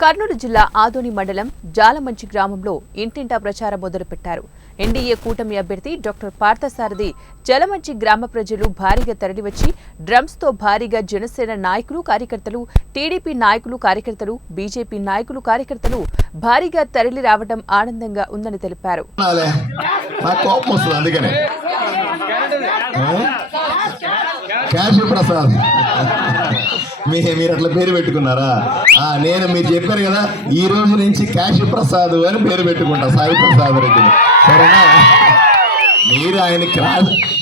కర్నూలు జిల్లా ఆదోని మండలం జాలమంచి గ్రామంలో ఇంటింటా ప్రచారం మొదలుపెట్టారు. ఎన్డీఏ కూటమి అభ్యర్థి డాక్టర్ పార్థసారథి జలమంచి గ్రామ ప్రజలు భారీగా తరలివచ్చి డ్రమ్స్ తో భారీగా జనసేన నాయకులు కార్యకర్తలు, టీడీపీ నాయకులు కార్యకర్తలు, బీజేపీ నాయకులు కార్యకర్తలు భారీగా తరలి రావడం ఆనందంగా ఉందని తెలిపారు. మీరు అట్లా పేరు పెట్టుకున్నారా? నేను మీరు చెప్పారు కదా, ఈ రోజు నుంచి కాశీ ప్రసాద్ అని పేరు పెట్టుకుంటా, సాయి ప్రసాద్ రెడ్డిని. సరేనా?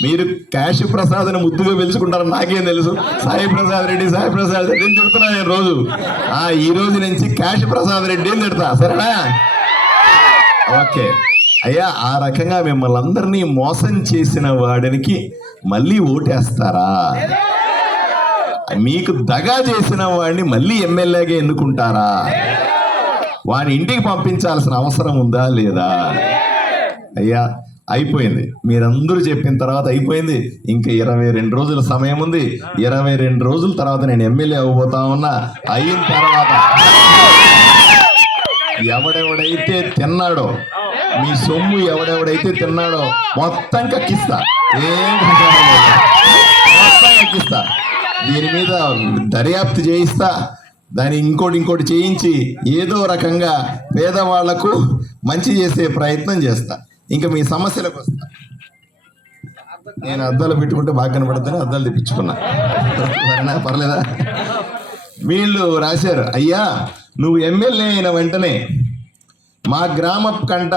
మీరు కాశీ ప్రసాద్ అని ముద్దుగా పిలుచుకుంటారని నాకేం తెలుసు. సాయి ప్రసాద్ రెడ్డి అని తిడుతున్నా నేను రోజు. ఈ రోజు నుంచి కాశీ ప్రసాద్ రెడ్డి అని తిడతా. సరేనా? ఓకే అయ్యా, ఆ రకంగా మిమ్మల్ని అందరినీ మోసం చేసిన వాడికి మళ్ళీ ఓటేస్తారా? మీకు దగా చేసిన వాడిని మళ్ళీ ఎమ్మెల్యేగా ఎన్నుకుంటారా? వాడిని ఇంటికి పంపించాల్సిన అవసరం ఉందా లేదా? అయ్యా అయిపోయింది, మీరందరూ చెప్పిన తర్వాత అయిపోయింది. ఇంకా 22 రోజుల సమయం ఉంది. 22 రోజుల తర్వాత నేను ఎమ్మెల్యే అవ్వబోతా ఉన్నా. అయిన తర్వాత ఎవడెవడైతే తిన్నాడో, మీ సొమ్ము ఎవడెవడైతే తిన్నాడో మొత్తం కక్కిస్తా. మొత్తం కక్కిస్తా. దీని మీద దర్యాప్తు చేయిస్తా. దాన్ని ఇంకోటి చేయించి ఏదో రకంగా పేదవాళ్లకు మంచి చేసే ప్రయత్నం చేస్తా. ఇంకా మీ సమస్యలకు వస్తా. నేను అద్దాలు పెట్టుకుంటే బాగా కనపడుతుంది, అద్దాలు తెప్పించుకున్నా. సరేనా? పర్లేదా? వీళ్ళు రాశారు, అయ్యా నువ్వు ఎమ్మెల్యే అయిన వెంటనే మా గ్రామ కంట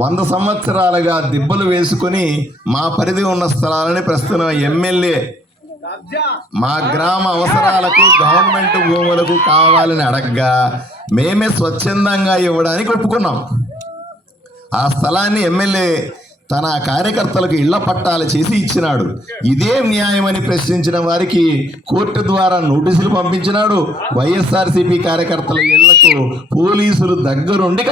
100 సంవత్సరాలుగా దిబ్బలు వేసుకుని మా పరిధి ఉన్న స్థలాలని ప్రస్తుతం ఎమ్మెల్యే మా గ్రామ అవసరాలకు గవర్నమెంట్ భూములకు కావాలని అడగ్గా మేమే స్వచ్ఛందంగా ఇవ్వడానికి ఒప్పుకున్నాం. ఆ స్థలాన్ని ఎమ్మెల్యే తన కార్యకర్తలకు ఇళ్ల పట్టాలు చేసి ఇచ్చినాడు. ఇదే న్యాయమని ప్రశ్నించిన వారికి కోర్టు ద్వారా నోటీసులు పంపించినాడు. వైఎస్ఆర్సీపీ కార్యకర్తల ఇళ్లకు పోలీసులు దగ్గరుండి